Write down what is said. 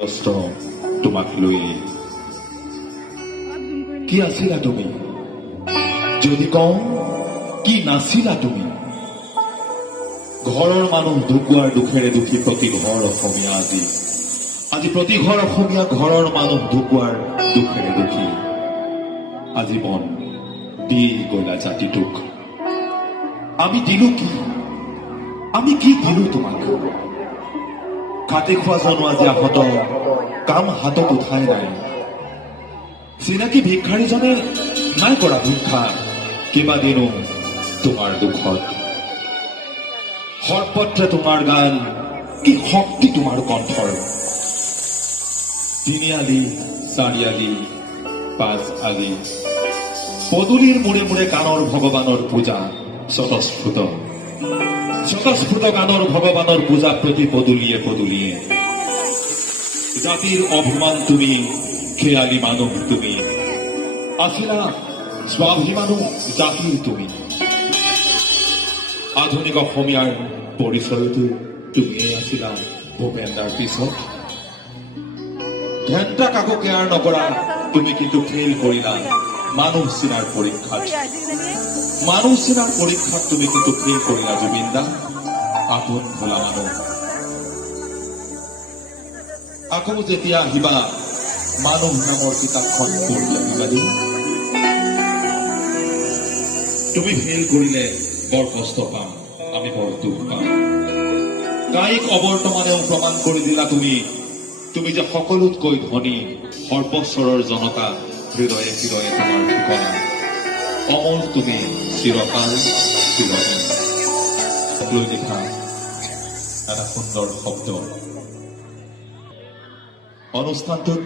কষ্ট তোমাক লৈ কি আছিলা তুমি যদি কওঁ কি নাছিলা তুমি ঘৰৰ মানুহ ঢুকুৱাৰ দুখেৰে দুখী প্ৰতি ঘৰ অসমীয়া আজি প্ৰতি ঘৰ অসমীয়া ঘৰৰ মানুহ ঢুকুৱাৰ দুখেৰে দুখী আজীৱন দি গলা জাতিটোক আমি দিলো কি আমি কি দিলো তোমাক খাতে খোৱা জনোৱা যে আহত কাম হাতত উঠাই নাই চিনাকি ভিক্ষাৰীজনে নাই কৰা ভিক্ষা কেইবাদিনো তোমাৰ দুখত সৰ্বত্ৰে তোমাৰ গান কি শক্তি তোমাৰ কণ্ঠৰ তিনিআলি চাৰিআলি পাঁচ আলি পদূলিৰ মূৰে মূৰে গানৰ ভগৱানৰ পূজা স্বতঃস্ফূৰ্ত গানৰ ভগৱানৰ পূজা প্ৰতি পদূলিয়ে পদূলিয়ে জাতিৰ অভিমান তুমি খেয়ালি মানুহ তুমি আছিলা স্বাভিমানো জাতিৰ তুমি আধুনিক অসমীয়াৰ পৰিচয়তো তুমিয়ে আছিলা ভূপেন্দ্ৰাৰ পিছত ঘণ্টা কাকো কেয়াৰ নকৰা তুমি কিন্তু ফেইল কৰিলা মানুহ চিনাৰ পৰীক্ষাত তুমি কিন্তু ফেইল কৰিলা জুবিন দা আপোন ভোলা মানুহ আকৌ যেতিয়া আহিবা মানুহ নামৰ কিতাপখন পঢ়ি আহিবা তুমি ফেইল কৰিলে বৰ কষ্ট পাম আমি বৰ দুখ পাম কায়িক অবৰ্তমানেও প্ৰমাণ কৰি দিলা তুমি যে সকলোতকৈ ধনী সৰ্বস্বৰৰ জনতা হৃদয়ে হৃদয়ে তোমাৰ ঠিকনা অমল তুমি চিৰকাল চিৰদিন লৈ লিখা এটা সুন্দৰ শব্দ অনুষ্ঠানটোত